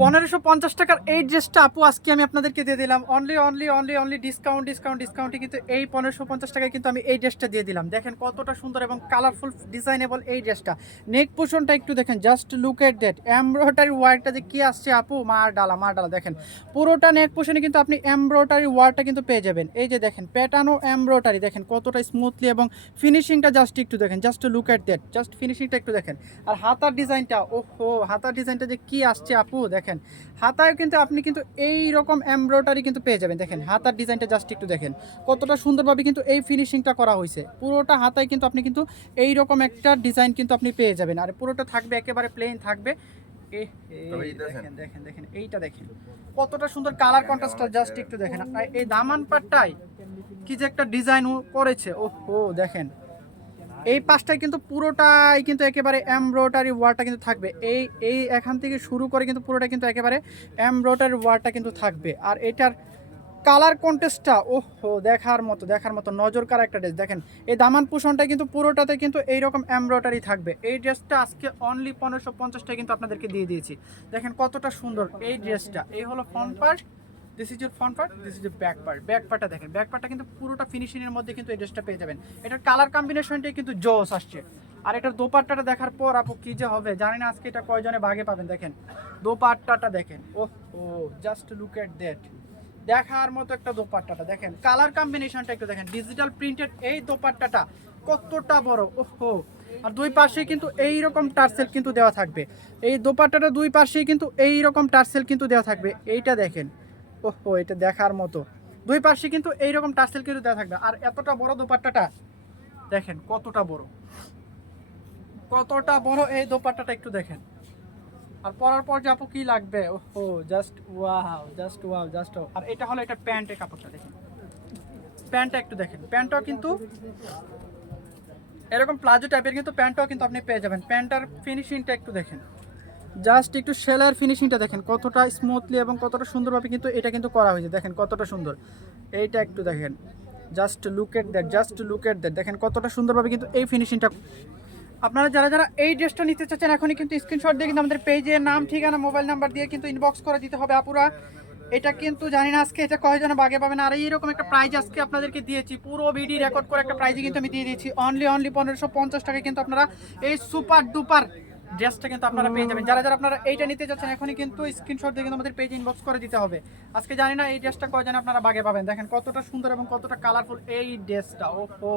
1550 টাকার এই ড্রেসটা আপু আজকে আমি আপনাদেরকে দিয়ে দিলাম অনলি ডিসকাউন্টে কিন্তু এই 1550 টাকায় কিন্তু আমি এই ড্রেসটা দিয়ে দিলাম। দেখেন কতটা সুন্দর এবং কালারফুল ডিজাইনেবল এই ড্রেসটা। নেক পোর্শনটা একটু দেখেন, just look at that embroidery ওয়ার্কটা যে কি আসছে আপু, মার ডালা দেখেন। পুরোটা নেক পোর্শনে কিন্তু আপনি এমব্রয়ডারি ওয়ার্কটা কিন্তু পেয়ে যাবেন। এই যে দেখেন প্যাটার্ন ও এমব্রয়ডারি দেখেন কতটা স্মুথলি, এবং ফিনিশিংটা জাস্ট একটু দেখেন, just look at that, just ফিনিশিংটা একটু দেখেন। আর হাতার ডিজাইনটা, ওহো হাতার ডিজাইনটা যে কি আসছে আপু দেখেন। হাতায় কিন্তু আপনি কিন্তু এই রকম এমব্রয়ডারি কিন্তু পেয়ে যাবেন। দেখেন হাতার ডিজাইনটা জাস্ট একটু দেখেন কতটা সুন্দরভাবে কিন্তু এই ফিনিশিংটা করা হয়েছে। পুরোটা হাতায় কিন্তু আপনি কিন্তু এই রকম একটা ডিজাইন কিন্তু আপনি পেয়ে যাবেন। আর পুরোটা থাকবে একেবারে প্লেন থাকবে। দেখেন দেখেন দেখেন এইটা দেখেন কতটা সুন্দর কালার কন্ট্রাস্টটা জাস্ট একটু দেখেন। আর এই দামান পাটটাই কি যে একটা ডিজাইন করেছে, ওহো দেখেন। এই পাশটায় কিন্তু পুরোটাই কিন্তু একেবারে এমব্রয়ডারি ওয়ার্কটা কিন্তু থাকবে। এই এই এখান থেকে শুরু করে কিন্তু পুরোটা কিন্তু একেবারে এমব্রয়ডারি ওয়ার্কটা কিন্তু থাকবে। আর এটার কালার কন্টেস্টটা ওহো দেখার মতো নজর কাড়া একটা ড্রেস। দেখেন এই দামান পোষণটা কিন্তু পুরোটাতে কিন্তু এইরকম এমব্রয়ডারি থাকবে। এই ড্রেসটা আজকে অনলি 1550 টাকা কিন্তু আপনাদেরকে দিয়ে দিয়েছি। দেখেন কতটা সুন্দর এই ড্রেসটা। এই হলো front part, this is your front part, this is your back পার্টটা দেখেন। ব্যাক পার্টটা কিন্তু পুরোটা ফিনিশিংয়ের মধ্যে কিন্তু এই ড্রেসটা পেয়ে যাবেন। এটার কালার কম্বিনেশনটাই কিন্তু জোস আসছে। আর এটার দোপাট্টাটা দেখার পর আপু কি যে হবে জানি না আজকে এটা কয়জনে ভাগে পাবেন। দেখেন দোপাট্টাটা দেখেন, ওহ ও জাস্ট লুক এট দ্যাট, দেখার মতো একটা দোপাট্টাটা দেখেন। কালার কম্বিনেশনটা একটু দেখেন, ডিজিটাল প্রিন্টেড এই দোপাট্টাটা কতটা বড়, ওহো। আর দুই পাশে কিন্তু এই রকম টার্সেল কিন্তু দেওয়া থাকবে। এই দোপাট্টাটা দুই পাশেই কিন্তু এই রকম টার্সেল কিন্তু দেওয়া থাকবে। এইটা দেখেন, ওহো এটা দেখার মতো। দুই পাশে কিন্তু এইরকম টার্সেল কিন্তু দেওয়া থাকবে। আর এতটা বড় দোপাট্টাটা দেখেন কতটা বড় এই দোপাট্টাটা একটু দেখেন। আর পরার পর যে আপু কি লাগবে, ওহো জাস্ট ওয়াও। আর এটা হলো এটা প্যান্টের কাপড়টা দেখেন, প্যান্টটা একটু দেখেন। প্যান্টটাও কিন্তু এরকম প্লাজো টাইপের কিন্তু প্যান্টটাও কিন্তু আপনি পেয়ে যাবেন। প্যান্টটার ফিনিশিংটা একটু দেখেন, জাস্ট একটু সেলাইয়ের ফিনিশিংটা দেখেন কতটা স্মুথলি এবং কতটা সুন্দরভাবে কিন্তু এটা কিন্তু করা হয়েছে। দেখেন কতটা সুন্দর এইটা একটু দেখেন, জাস্ট লুক এট দ্যাট দেখেন কতটা সুন্দরভাবে কিন্তু এই ফিনিশিংটা। আপনারা যারা এই ড্রেসটা নিতে চাচ্ছেন এখনই কিন্তু স্ক্রিনশট দিয়ে কিন্তু আমাদের পেজে নাম ঠিকানা মোবাইল নাম্বার দিয়ে কিন্তু ইনবক্স করে দিতে হবে আপুরা। এটা কিন্তু জানি না আজকে এটা কয়জনে বাগে পাবেন। আর এইরকম একটা প্রাইজ আজকে আপনাদেরকে দিয়েছি, পুরো ভিডিও রেকর্ড করে একটা প্রাইজে কিন্তু আমি দিয়ে দিয়েছি অনলি 1550 টাকা কিন্তু আপনারা এই সুপার ডুপার ড্রেসটা কিন্তু আপনারা পেয়ে যাবেন। যারা আপনারা এইটা নিতে যাচ্ছেন এখনই কিন্তু স্ক্রিনশট দিয়ে কিন্তু আমাদের পেজে ইনবক্স করে দিতে হবে। আজকে জানি না এই ড্রেসটা কয়জনে আপনারা বাগে পাবেন। দেখেন কতটা সুন্দর এবং কতটা কালারফুল এই ড্রেসটা, ওহো